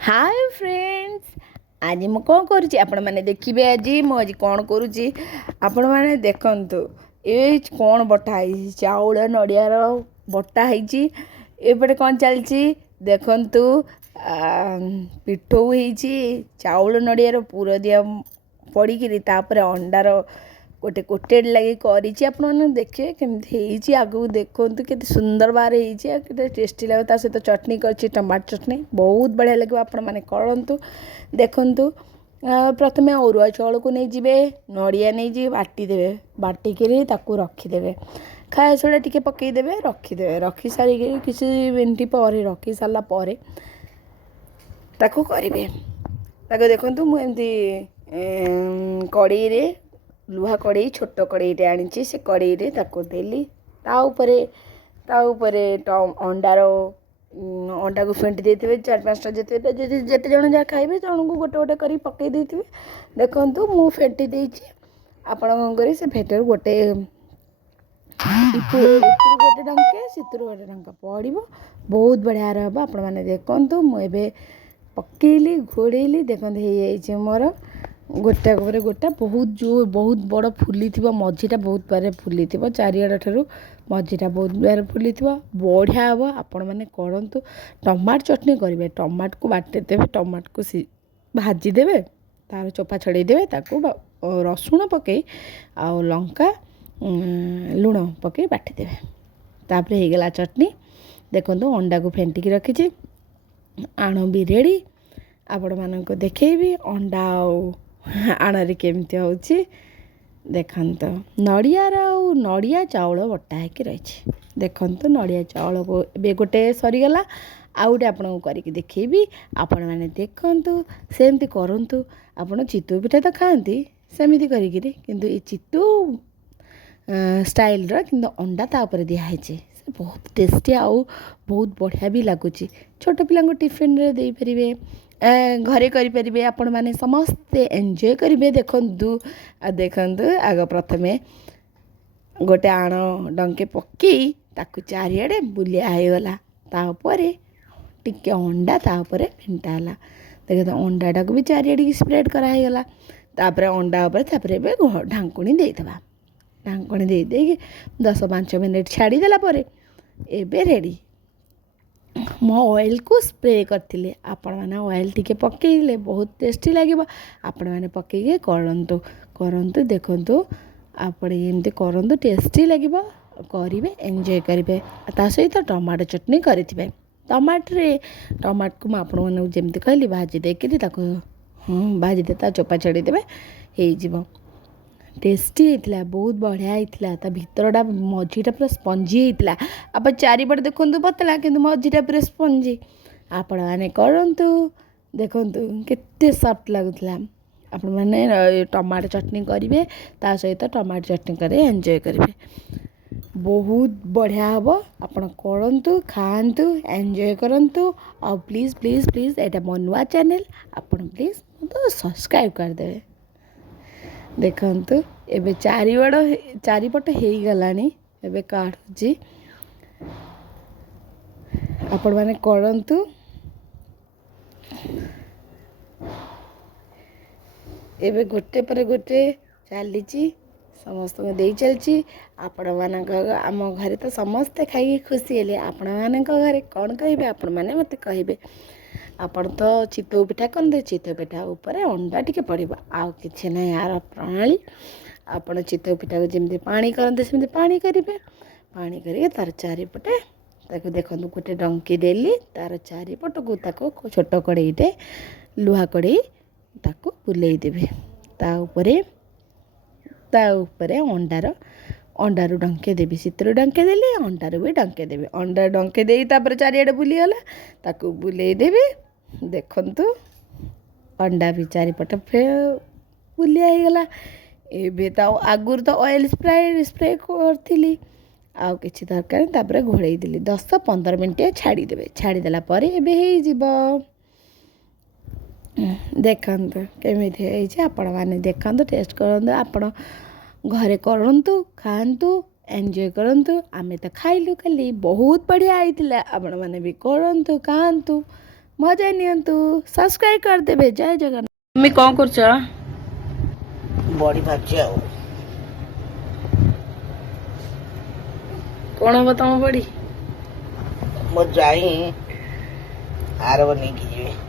Hi friends, आज मु कौन करुच्ची आपण मैंने देखिए। आज मुझे कौन करुच्ची आपण मैंने देखंतु। ये कौन बटा है चाउल नड़ियार बटा है। एपटे कौन चलची देखंतु। पिठो होईची चाउल नड़ियार पूरा दिया पड़ी तापर अंडार गोटे कोटेड लगे करी आपण मैंने देखिए केमती आगू देखु के सुंदर बार होते टेस्टी लगे। सहित चटनी कर टमाटर चटनी बहुत बढ़िया लगे। आपण मैंने करूँ देखु। प्रथम अरुआ चाउल को नहीं जीवे नड़िया नहीं जी बाटीदेवे बाटिक रखीदे खाया सोडा टी पकईदे रखीदे रखी सारिक किसी मिनट पर रखी सारापर करेंगे। देखु मुझे कड़े लुहा कड़े छोट कड़े आनी से कड़े देली अंडार अंडा को फेंटी देते 4-5टा जिते जन जहाँ खाइबे जन को गोटे गोटे कर पकई देते। देखु मु फेंटी देती आपण कौन करें से फेटर गोटे गोटे डंके सितुर गोटे डंका पड़ बहुत बढ़िया रहा। आपण मैंने देखु मुझे पकईली घोड़ेली देखते मोर गोटा गोटे गोटा बहुत जो बहुत बड़ फुली मझीटा बहुत बारे फुली चारिआड ठारू मझीटा बहुत बारे फुली बढ़िया हम। आपण मैंने करूँ टमाट चटनी करेंगे। टमाट को बाटिदेवे टमाट को भाजीदेवे तार चोपा छड़ेदेवे रसुण पकई आउ लंका लुण पकई बाटिदेवे तापर होगला चटनी। देखो अंडा को फेंटिक रखी आण भी रेडी आपण मानक देखी अंडा आणरे केमती होची देखंत। नड़ियार नड़िया चाउल बटा है रही देखंतु नड़िया चाउल को ए गोटे सरीगला आउ गोटे आपको करके देखी आपण मैंने देखंतु सेमती करंतु। आपण चितू पिठा तो खाती सेमती करी किंतु ये चितू स्टाइल किंतु अंडा तापर दिखाई से बहुत टेस्टी आउ बहुत बढ़िया भी लगुच। छोट पिला टिफिन रे दे परिवे घरे करें आपण मैंने समस्ते एंजॉय करेंगे। देखु आग प्रथमे गोटे आण डंके पकई ताकू चारिआडे बुलिया होगला तापर टिके अंडा तापर फेंटाला। देख अंडाटा को भी चारिआड स्प्रेड करागला तापर अंडा उपर ढांकुणी देदबा ढांकुणी दे 10-5 मिनट छाड़देला एबे रेडी। मो ऑयल को स्प्रे करती आपण मैंने ऑयल टी पकईले बहुत टेस्टी लगे। आपण मैंने पकईके करंतु देखंतु आपण एमती करंतु टेस्टी लगे करेंगे एंजॉय करेंगे। ता सहित टमाटो चटनी करेंगे टमाट को मुझे जमी कहली भाजी देकर भाजी दे चोपा छड़ेदेवे हो टेस्टी होता बहुत बढ़िया होता। भितरटा मझीटा पूरा स्पंजी होता। आप चारिपट देखु पतला कि मझीटा पूरा स्पंजी आपण मैंने करूँ देखु केते सफ्ट लगुला। आपण मैंने टमाटो चटनी करेंगे ता सहित टमाटो चटनी करे एंजॉय करेंगे बहुत बढ़िया हम। आपण करूँ खातु एंजॉय करूँ आ प्लीज प्लीज प्लीज एटा मो नुआ चैनल आपण प्लीज तो सब्सक्राइब करदे। देखंतु एबे चारिपट हो गलानी एबे काढ़ुची आपण मैंने करूँ एबे गोटे पर गोटे चली समस्त दे चलची। आपण मानक आम घरे तो समस्ते खाई खुशी हेले आपण मानक घरे कौन कहे आपण मैंने मत कहे। आपण तो चितौ पिठा करते चितौ पिठा उपर अंडा टिके पड़ो आउ कि ना यार प्रणाली। आपण चितौ पिठा को जमी पानी करते सेमती पानी करेंगे पानी करके तार चारिपटे देखो गोटे डंकी देली तार चारिपट को छोट कड़ईटे लुहा कड़ई ताको बुले देवे अंडार डंके देवी सितुर डंके देली अंडार भी डंके देवी अंडा डंके दे चारिआडे बुलीगला ताको बुले देवी। देखंतु अंडा भी चारिपट बुलिया होगला। एबे तो आगुर तो ऑयल स्प्रे करी आउ किसी दरकार तापर घोड़े देली 10-15 मिनट छाड़देवे छाड़देला देखंतु केमिति आपण मैंने देखंतु टेस्ट करंतु आपण घरे करंतु खातु एंजॉय करंतु। आमे तो खाइलु खाली बहुत बढ़िया होता। आपण मैंने भी करंतु खातु मजा नियंतु सब्सक्राइब करदेवे जय जगन्नाथ मम्मी कौन कर बड़ी भाजी आउ कौन हम तुम बड़ी मो जाई आर बनी की जीवे